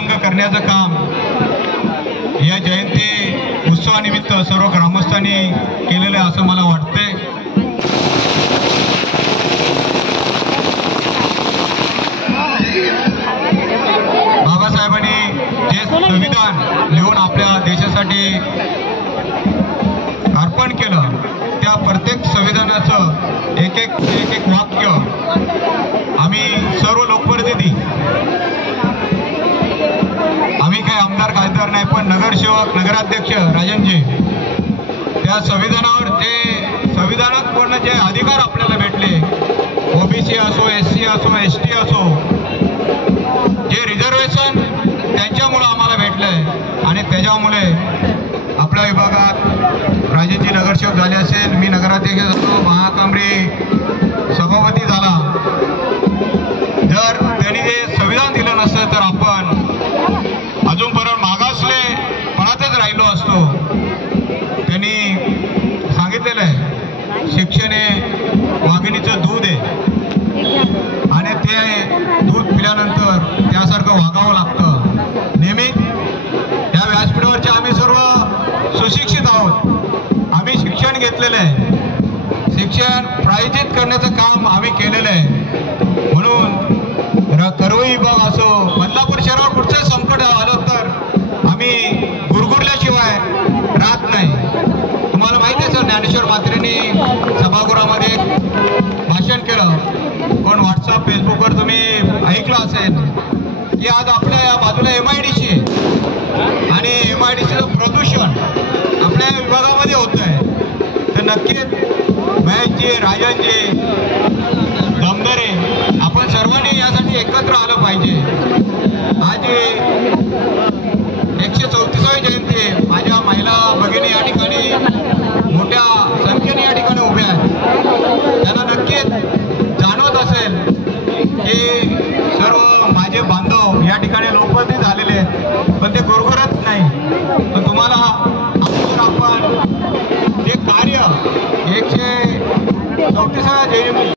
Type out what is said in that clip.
साधुसंग करण्याचं काम या जयंती उत्सवानिमित्त सर्व ग्रामस्थांनी केलेलं आहे असं मला वाटतंय। बाबासाहेबांनी जे संविधान लिहून आपल्या देशासाठी अर्पण केलं त्या प्रत्येक संविधानाचं एक एक वाक्य आम्ही सर्व लोकप्रतिनिधी, आम्ही काही आमदार खासदार नाही पण नगरसेवक नगराध्यक्ष राजनजी, त्या संविधानावर जे संविधानात पूर्ण जे अधिकार आपल्याला भेटले, ओबीसी असो, एससी असो, एसटी असो, जे रिझर्वेशन त्यांच्यामुळे आम्हाला भेटलंय आणि त्याच्यामुळे आपल्या विभागात राजेंची नगरसेवक झाले असेल, मी नगराध्यक्ष झालो, महाकांबरी सभापती झाला। जर त्यांनी जे संविधान दिलं नसतं तर आपण अजूनपर्यंत मागासले पळतच राहिलो असतो। त्यांनी सांगितलेलं आहे शिक्षण हे वाघिणीचं दूध आहे आणि ते दूध पिल्यानंतर त्यासारखं वागावं लागतं। नेहमी या व्यासपीठावरचे आम्ही सर्व सुशिक्षित आहोत, आम्ही शिक्षण घेतलेलं आहे, शिक्षण प्रायोजित करण्याचं काम आम्ही केलेलं आहे। म्हणून करवी विभाग असो, बदलापूर शहरावर कुठचं संकट आलं तर आम्ही गुरगुरल्याशिवाय राहत नाही। तुम्हाला माहिती आहे सर, ज्ञानेश्वर म्हात्रेंनी सभागृहामध्ये भाषण केलं, कोण व्हॉट्सअप फेसबुकवर तुम्ही ऐकलं असेल की आज आपल्या या बाजूला MIDC आहे आणि MIDCचं प्रदूषण आपल्या विभागामध्ये होत आहे। तर नक्कीच महेशजी, राजनजी, दमदरे आपण सर्वांनी यासाठी एकत्र आलं पाहिजे। आज 134वी जयंती आहे, माझ्या महिला भगिनी या ठिकाणी मोठ्या संख्येने या ठिकाणी उभ्या आहेत। त्यांना नक्कीच जाणवत असेल की सर्व माझे बांधव या ठिकाणी लोकप्रतिनिधी